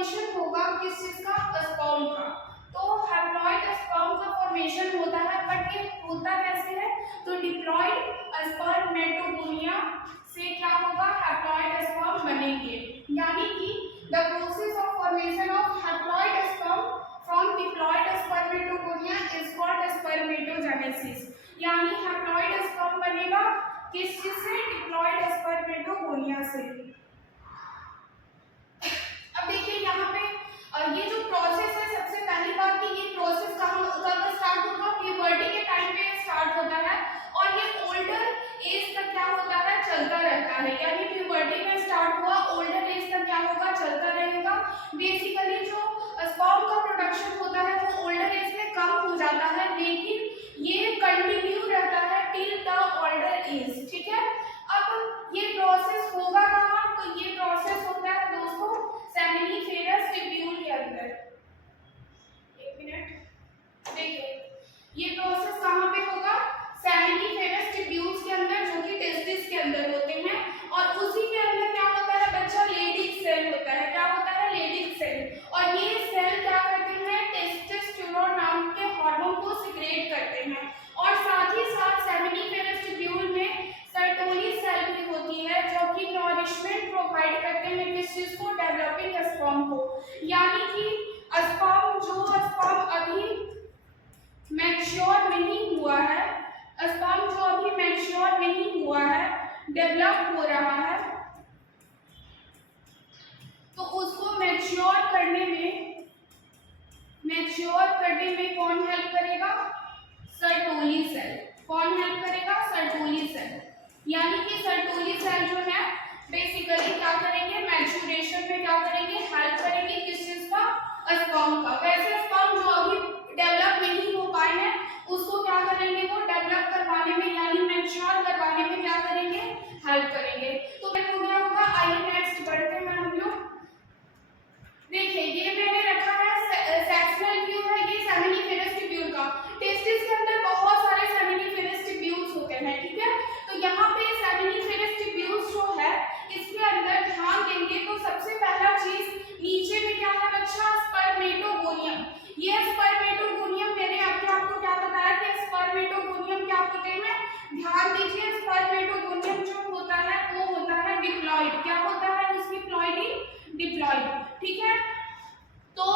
Formation होगा किस चीज का, स्पर्म का। तो हैप्लॉइड स्पर्म का फॉर्मेशन होता है, बट ये होता कैसे है, तो डिप्लॉइड स्पर्मेटोगोनिया से क्या होगा, हैप्लॉइड स्पर्म बनेंगे। यानी कि the process of formation of haploid sperm from diploid spermatogonia is called spermatogenesis. यानी हैप्लॉइड स्पर्म बनेगा किस चीज से, डिप्लॉइड स्पर्मेटोगोनिया से। अब देखिए यहाँ पे ये जो प्रोसेस है, सबसे पहली बात कि ये प्रोसेस कब स्टार्ट होगा, प्यूबर्टी के टाइम पे स्टार्ट होता है और ये ओल्डर एज तक क्या होता है, चलता रहता है। यानी प्यूबर्टी में स्टार्ट हुआ, ओल्डर एज तक क्या होगा, चलता रहेगा। बेसिकली जो स्पर्म का प्रोडक्शन होता है वो ओल्डर एज में कम हो जाता है, लेकिन ये कंटिन्यू रहता है टिल द ओल्डर एज, ठीक है। अब ये प्रोसेस होगा कहाँ, तो ये प्रोसेस होता है दोस्तों सेमिनिफेरस ट्यूब्यूल के अंदर। एक मिनट देखिए, ये प्रोसेस कहाँ पे होगा, सेमिनिफेरस ट्यूब्यूल्स के अंदर, जो कि टेस्टिस के अंदर होते हैं। और उसी के अंदर क्या होता है बच्चा, लेडिक सेल होता है। क्या होता है, लेडिक सेल। और ये सेल क्या करते हैं, टेस्टोस्टेरोन नाम के हार्मोन को सिक्रेट करते हैं। और साथ ही साथ सेमिनिफेरस ट्यूब्यूल में सर्टोली सेल भी होती है, जो कि नॉरिशमेंट प्रोवाइड करते हैं किस चीज को, डेवलपिंग स्पर्म को। यानी कि स्पर्म अभी मैच्योर नहीं हुआ है, स्पर्म जो अभी मैच्योर नहीं हुआ है, डेवलप हो रहा है, तो उसको मैच्योर करने में कौन हेल्प करेगा, सर्टोली सेल। कौन हेल्प करेगा, सर्टोली सेल। यानी कि सर्टोली सेल जो है बेसिकली क्या करेंगे, मैच्योरेशन में क्या करेंगे, हेल्प करेंगे किस चीज का, स्पर्म का। वैसे स्पर्म जो अभी डेवलप नहीं हो पाए हैं उसको क्या करेंगे, वो डेवलप करवाने में यानी मैच्योर करवाने में क्या करेंगे, हेल्प करेंगे। तो हो गया होगा। आइए नेक्स्ट बढ़ते हैं हम लोग। देखिए ये मैंने रखा है सेक्शनल व्यू है, ये सेमिनिफेरस ट्यूब्यूल का। टेस्टिस के अंदर बहुत सारे सेमिनिफेरस ट्यूब्यूल्स होते हैं, ठीक है। तो यहाँ पे सेमिनिफेरस ट्यूब्यूल्स जो है इसके अंदर ध्यान देंगे तो सबसे पहला चीज नीचे में क्या है बच्चा, स्पर्मेटोगोनियम। ये स्पर्मेटोगोनियम मैंने अभी आपको क्या बताया कि स्पर्मेटोगोनियम क्या होते हैं, ध्यान दीजिए। स्पर्मेटोगोनियम जो होता है वो होता है डिप्लॉइड। क्या होता है उसकी प्लॉइडी, डिप्लॉइड, ठीक है। तो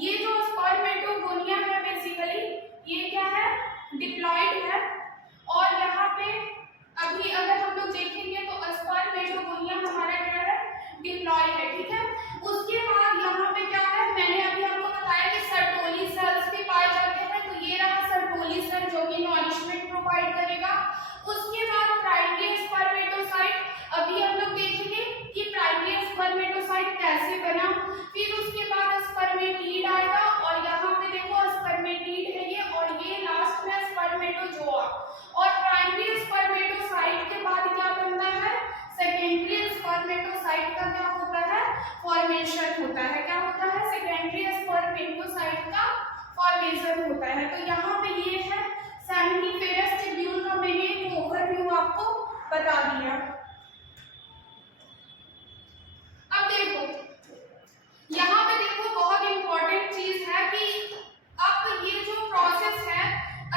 ये जो स्पर्मेटोगोनिया है बेसिकली ये क्या है, डिप्लॉइड है। और यहाँ पे अभी अगर हम लोग देखेंगे तो स्पर्मेटोगोनिया हमारा क्या है, डिप्लॉइड है, ठीक है। उसके बाद यहाँ पे क्या है, मैंने अभी आपको बताया कि सर्टोली सेल्स भी पाए जाते हैं। तो ये रहा सर्टोली सेल जो कि नॉरिशमेंट प्रोवाइड करेगा। उसके बाद प्राइमरी स्पर्मेटोसाइट, अभी हम लोग देखेंगे कि प्राइमरी स्पर्मेटोसाइट कैसे बना। फिर उसके बाद स्पर्मेटीड आएगा और यहाँ पे देखो स्पर्मेटीड है ये, और ये लास्ट में स्पर्मेटोजोआ। और प्राइमरी स्पर्मेटोसाइट के बाद क्या बनता है, सेकेंडरी स्पर्मेटोसाइट का क्या होता है, फॉर्मेशन होता है। क्या होता है, सेकेंडरी स्पर्मेटोसाइट का फॉर्मेशन होता है। तो यहाँ पे ये है सेमिनिफेरस ट्यूब्यूल का मैंने एक ओवरव्यू आपको बता दिया। अब देखो यहाँ पे देखो बहुत इंपॉर्टेंट चीज है कि अब ये जो प्रोसेस है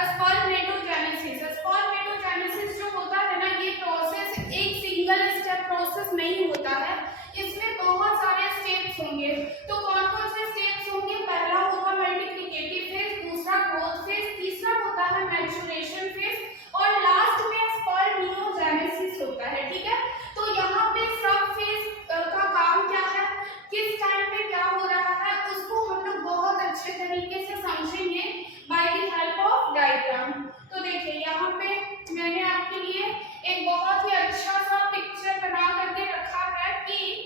स्पर्मेटोजेनेसिस, स्पर्मेटोजेनेसिस जो होता है ना, ये प्रोसेस एक सिंगल स्टेप प्रोसेस नहीं होता है, इसमें बहुत सारे स्टेप्स होंगे। तो कौन कौन से स्टेप्स होंगे, पहला होगा मल्टीप्लिकेटिव फेज, दूसरा ग्रोथ फेज, तीसरा होता है मैच्योरेशन फेज और लास्ट में स्पर्मियोजेनेसिस होता है, ठीक है। तो यहाँ पे सब फेज का काम क्या है, किस टाइम पे क्या हो रहा है, उसको हम लोग बहुत अच्छे तरीके से समझेंगे by the help of diagram. तो देखिए यहाँ पे मैंने आपके लिए एक बहुत ही अच्छा सा पिक्चर बना करके रखा है कि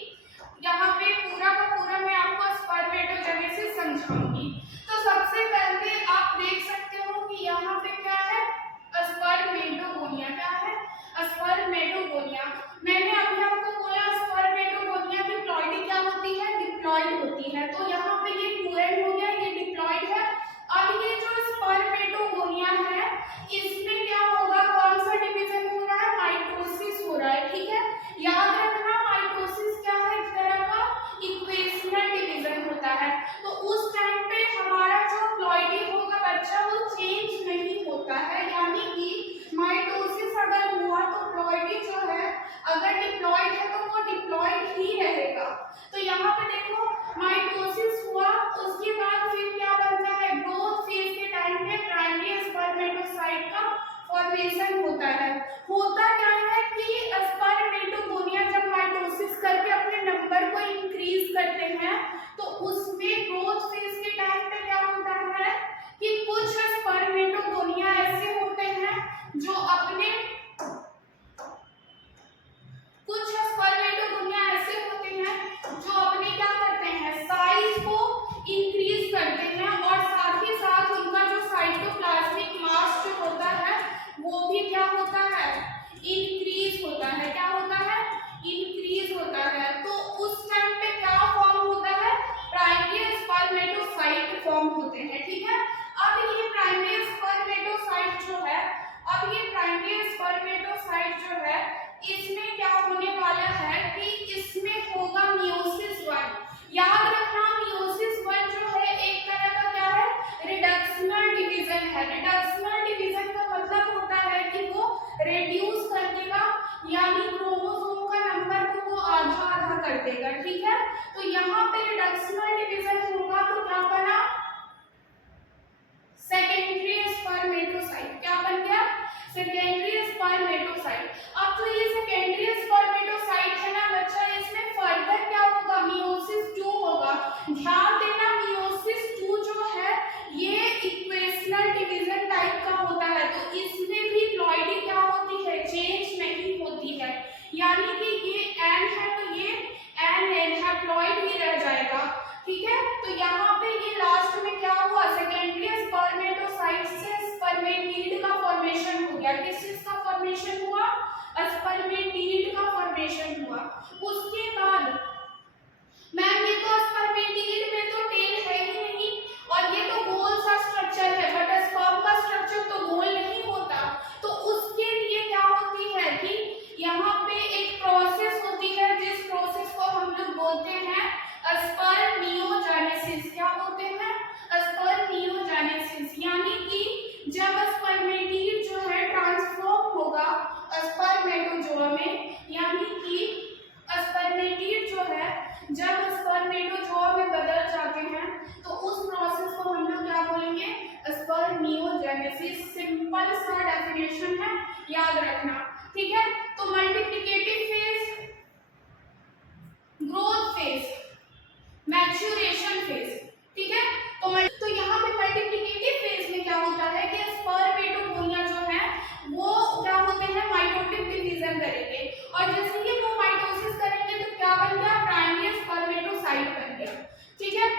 याद रखना मियोसिस 1 जो है एक तरह का क्या है, रिडक्शनल डिवीजन है। रिडक्शनल डिवीजन का मतलब होता है कि वो रिड्यूस कर देगा, यानी क्रोमोसोम का नंबर को वो आधा आधा कर देगा, ठीक है। तो यहाँ पे रिडक्शनल डिवीजन होगा तो क्या बना, सेकेंडरी स्पर्मेटोसाइट। क्या बन गया, सेकेंडरी स्पर्मेटोसाइट। अब तो ये सेकेंडरी स्पर्मेटोसाइट है ना बच्चा, इसमें फर्दर क्या होगा, मियोसिस 2 होगा। ध्यान देना मियोसिस 2 जो है ये इक्वेशनल डिवीजन टाइप का होता है, तो इसमें भी प्लॉइडी क्या होती है, चेंज नहीं होती है, यानी कि ये एन है तो ये एन हैप्लॉइड ही रह जाएगा, ठीक है। तो यहाँ पे ये लास्ट में क्या हुआ, सेकेंडरी स्पर्मेटोसाइट से स्पर्मेटिड का फॉर्मेशन हो गया। किस चीज का फॉर्मेशन हुआ, स्पर्मेटिड का फॉर्मेशन हुआ। उसके बाद मैम ये तो स्पर्मेटिड में तो टेल है ही नहीं और ये तो गोल सा स्ट्रक्चर है, बट स्पर्म का स्ट्रक्चर तो गोल नहीं होता, तो उसके लिए क्या होती है कि यहाँ पे एक प्रोसेस होती है जिस प्रोसेस को हम लोग बोलते हैं स्पर्मियोजेनेसिस। क्या बोलते हैं, स्पर्मियोजेनेसिस, यानी कि जब स्पर्मेटिड जो है ट्रांसफॉर्म होगा स्पर्मेटोजोआ में, यानी कि स्पर्मेटिड जो है जब स्पर्मेटोजोआ में बदल जाते हैं तो उस प्रोसेस को हम लोग क्या बोलेंगे, स्पर्मियोजेनेसिस। सिंपल सा डेफिनेशन है, याद रखना, ठीक है। तो multiplicative phase, growth phase, maturation phase, ठीक है। तो यहाँ पे मल्टीप्लिकेटिव फेज में क्या होता है कि स्पर्मेटोगोनिया जो है वो क्या होते हैं, माइटोटिक डिवीजन करेंगे, और जैसे ही वो माइटोसिस करेंगे तो क्या बन गया, प्राइमरी स्पर्मेटोसाइट बन गया, ठीक है।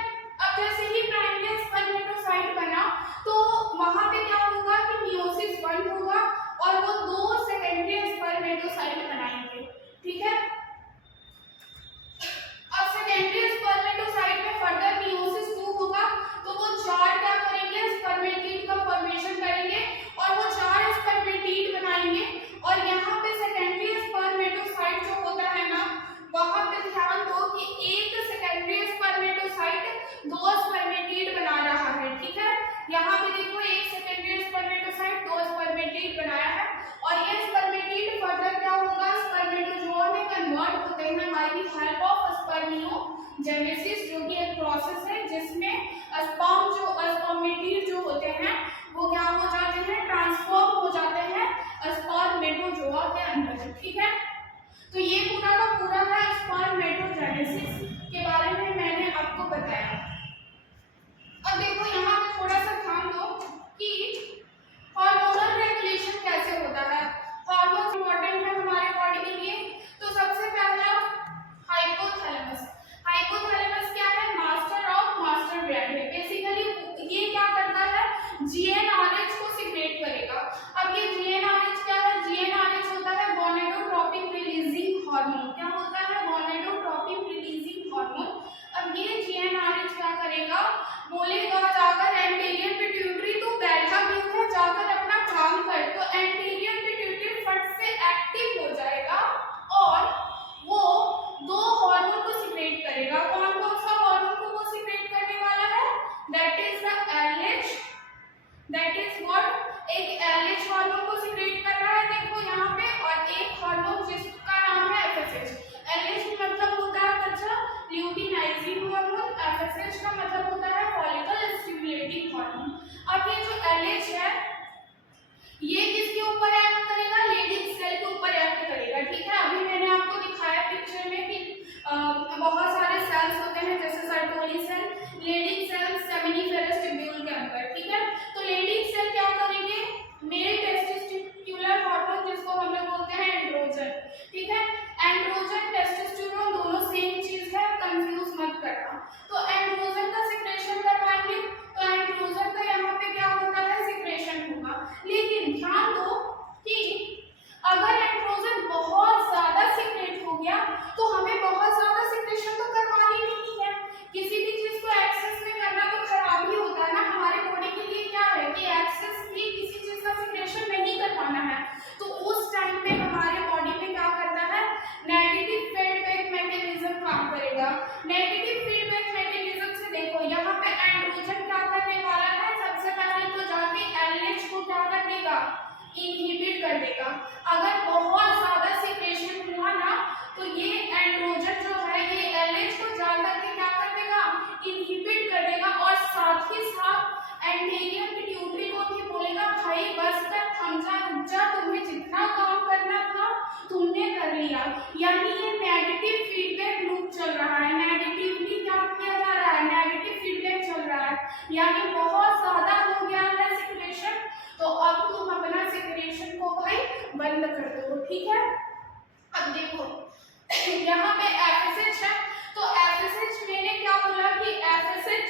अब जैसे ही प्राइमरी स्पर्मेटोसाइट बना तो वहां पे क्या होगा कि मियोसिस 1 होगा और वो 2 सेकेंडरी स्पर्मेटोसाइट बनाएंगे, ठीक है। अब सेकेंडरी स्पर्मेटोसाइट में फर्दर मियोसिस 2 होगा तो वो 4 क्या करेंगे, स्पर्मेटिड का फॉर्मेशन करेंगे और वो 4 स्पर्मेटिड बनाएंगे। और यहाँ पे सेकेंडरी स्पर्मेटोसाइट जो होता है ना, वहां पे ध्यान दो कि एक सेकेंडरी स्पर्मेटोसाइट 2 स्पर्मेटिड बना रहा है, ठीक है। यहाँ पे देखो एक सेकेंडरी स्पर्मेटोसाइट 2 स्पर्मेटिड बनाया है और ये स्पर्मेटिड फर्दर क्या होगा, स्पर्मेटोजोआ में कन्वर्ट होते हैं by the help of spermiogenesis, जो कि एक प्रोसेस है जिसमें स्पर्म जो स्पर्मेटिड जो होते हैं वो क्या हो जाते हैं, ट्रांसफॉर्म हो जाते हैं स्पर्मेटोजोआ के अंदर, ठीक है। तो ये पूरा का पूरा है स्पर्मेटोजेनेसिस के बारे में मैंने आपको बताया। अब देखो यहाँ पे थोड़ा सा ध्यान दो कि हार्मोनल रेगुलेशन कैसे होता है। हार्मोन इंपॉर्टेंट है हमारे बॉडी के लिए, तो सबसे पहला हाइपोथैलेमस। हाइपोथैलेमस क्या है, मास्टर ऑफ मास्टर ग्लैंड है। बेसिकली ये क्या करता है, जीएनआरएच को सिक्रेट करेगा। अब ये जीएनआरएच क्या है, जीएनआरएच होता है गोनेडोट्रोपिक इनहिबिट कर देगा। अगर बहुत ज्यादा सिक्रेशन हुआ ना तो ये एंड्रोजन जो है ये एलएच को जान करके क्या कर देगा, इनहिबिट कर देगा, और साथ ही साथ एंटेरियर पिट्यूटरी को भी बोलेगा भाई बस कर, थम जा, रुक जा, तुम्हें जितना काम करना था तुमने कर लिया। यानी ये नेगेटिव फीडबैक लूप चल रहा है, नेगेटिवली क्या किया जा रहा है, नेगेटिव फीडबैक चल रहा है, यानी बहुत ज्यादा हो गया है सिक्रेशन, तो अब तुम अपना सिक्रेशन को भाई बंद कर दो, ठीक है। अब देखो यहाँ पे एफएसएच है, तो एफएसएच मैंने क्या बोला कि एफएसएच